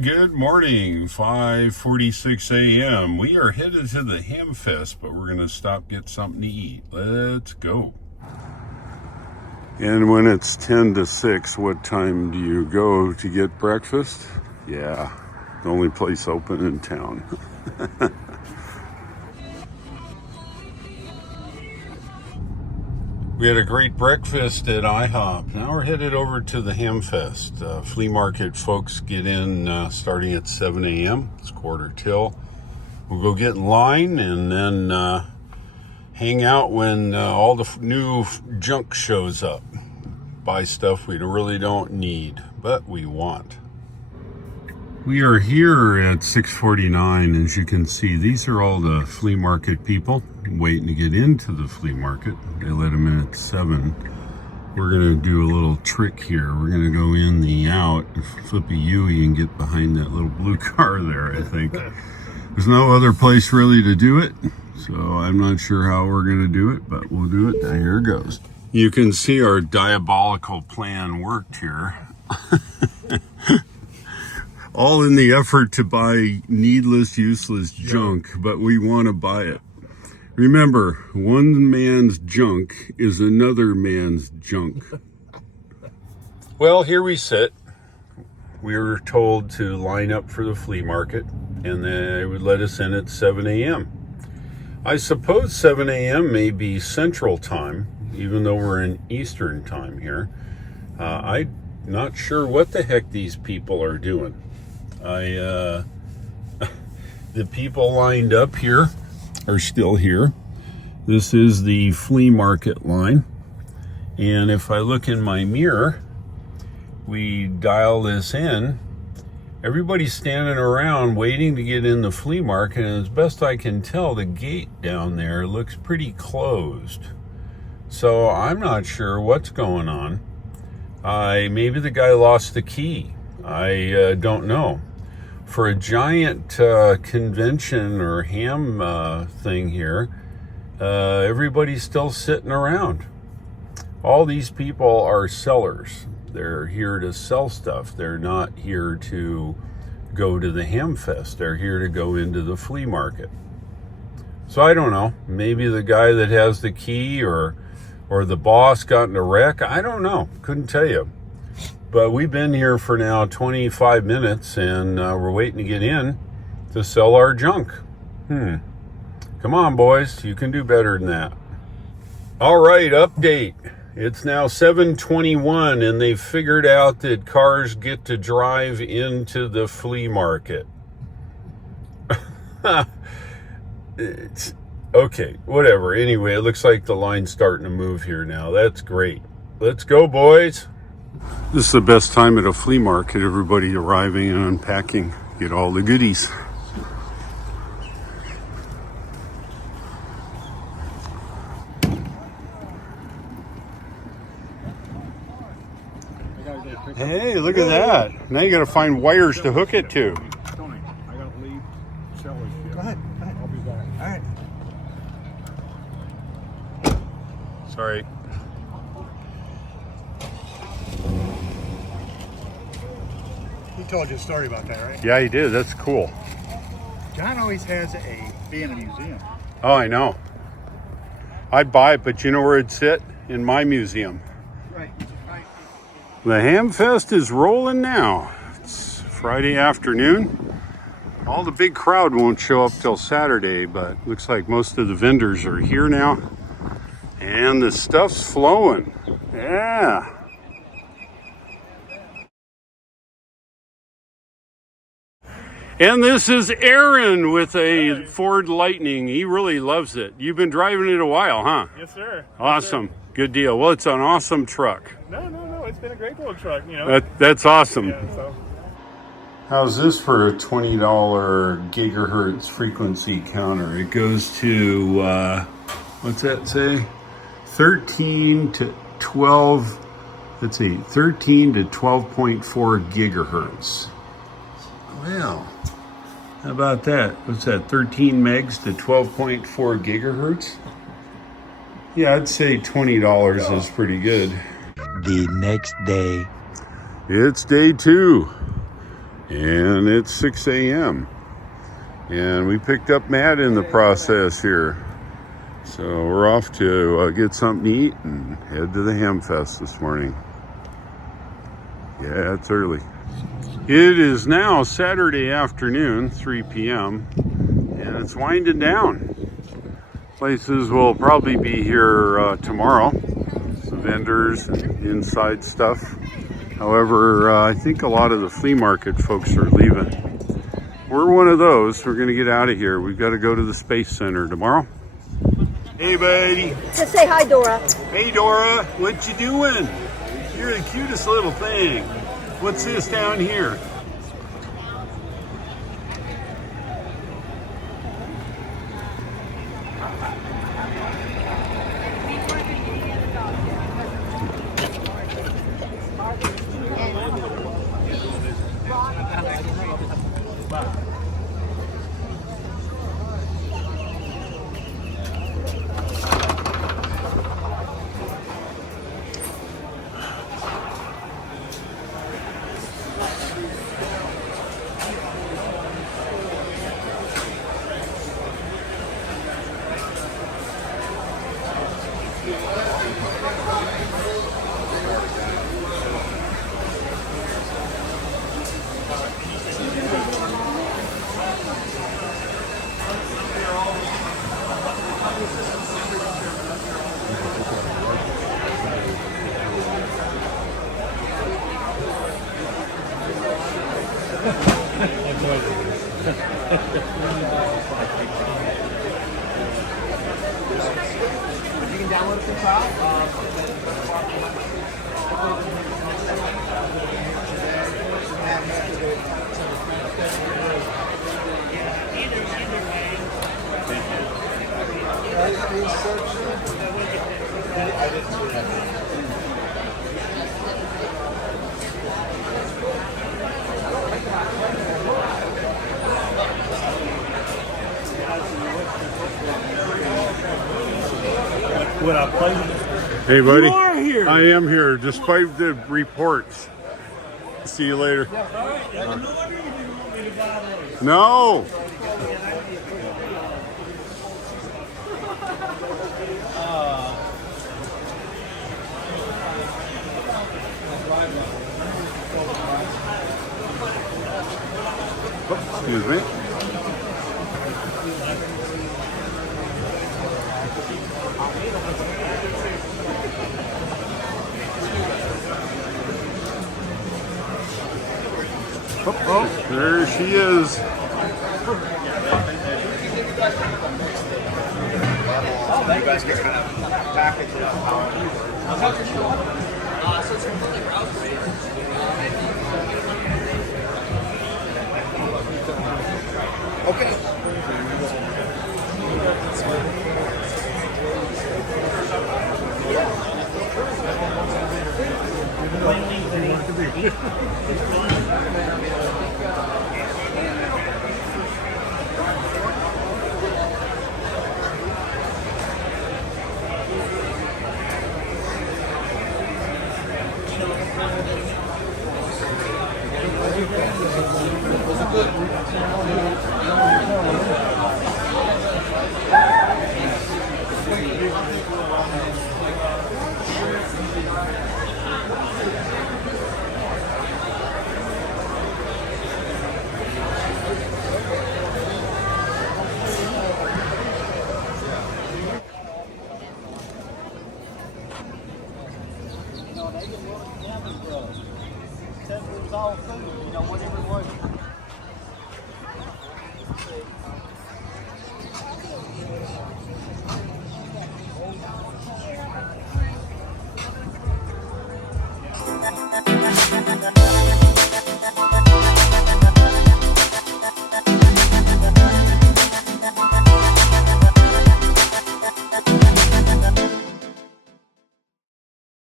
Good morning, 5:46 a.m. We are headed to the HamFest, but we're going to stop, get something to eat. Let's go. And when it's 10 to 6, what time do you go to get breakfast? Yeah, the only place open in town. We had a great breakfast at IHOP. Now we're headed over to the HamFest. Flea market folks get in starting at 7 a.m. It's quarter till. We'll go get in line and then hang out when all the new junk shows up. Buy stuff we really don't need, but we want. We are here at 649. As you can see, these are all the flea market people waiting to get into the flea market. They let them in at 7. We're going to do a little trick here. We're going to go in the out, flip a U-ey and get behind that little blue car there, I think. There's no other place really to do it, so I'm not sure how we're going to do it, but we'll do it. Now, here it goes. You can see our diabolical plan worked here. All in the effort to buy needless, useless junk, but we want to buy it. Remember, one man's junk is another man's junk. Well, here we sit. We were told to line up for the flea market, and they would let us in at 7 a.m. I suppose 7 a.m. may be Central Time, even though we're in Eastern Time here. I'm not sure what the heck these people are doing. The people lined up here are still here. This is the flea market line. And if I look in my mirror, we dial this in. Everybody's standing around waiting to get in the flea market. And as best I can tell, the gate down there looks pretty closed. So I'm not sure what's going on. Maybe the guy lost the key. I don't know. For a giant convention or ham thing here, everybody's still sitting around. All these people are sellers. They're here to sell stuff. They're not here to go to the HamFest. They're here to go into the flea market. So I don't know. Maybe the guy that has the key or the boss got in a wreck. I don't know. Couldn't tell you. But we've been here for now 25 minutes, and we're waiting to get in to sell our junk. Come on, boys. You can do better than that. All right, update. It's now 7:21, and they've figured out that cars get to drive into the flea market. It's okay, whatever. Anyway, it looks like the line's starting to move here now. That's great. Let's go, boys. This is the best time at a flea market. Everybody arriving and unpacking, get all the goodies. Hey, look at that. Now you got to find wires to hook it to. Tony, I got to leave. Shelley's ship. Go ahead. I'll be back. All right. Sorry. He told you a story about that, right? Yeah, he did. That's cool. John always has being in a museum. Oh, I know. I'd buy it, but you know where it'd sit? In my museum. Right. The HamFest is rolling now. It's Friday afternoon. All the big crowd won't show up till Saturday, but looks like most of the vendors are here now. And the stuff's flowing. Yeah. And this is Aaron with a Ford Lightning. He really loves it. You've been driving it a while, huh? Yes, sir. Awesome. Yes, sir. Good deal. Well, it's an awesome truck. No. It's been a great little truck, you know. That's awesome. Yeah, so. How's this for a $20 gigahertz frequency counter? It goes to, what's that say? 13 to 12, let's see, 13 to 12.4 gigahertz. Well, how about that? What's that, 13 megs to 12.4 gigahertz? Yeah, I'd say $20 is pretty good. The next day. It's day 2. And it's 6 a.m. And we picked up Matt in the process here. So we're off to get something to eat and head to the Ham Fest this morning. Yeah, it's early. It is now Saturday afternoon, 3 p.m. and it's winding down. Places will probably be here tomorrow. Vendors and inside stuff. However, I think a lot of the flea market folks are leaving. We're one of those. We're going to get out of here. We've got to go to the Space Center tomorrow. Hey, buddy. Just say hi, Dora. Hey, Dora. What you doing? You're the cutest little thing. What's this down here? When I play, Hey, buddy. you are here. I am here, despite the reports. See you later. No. Excuse me. Oh, there she is. You guys can kind of package it up. So it's completely route free. Okay. Said it was all food, whatever it was.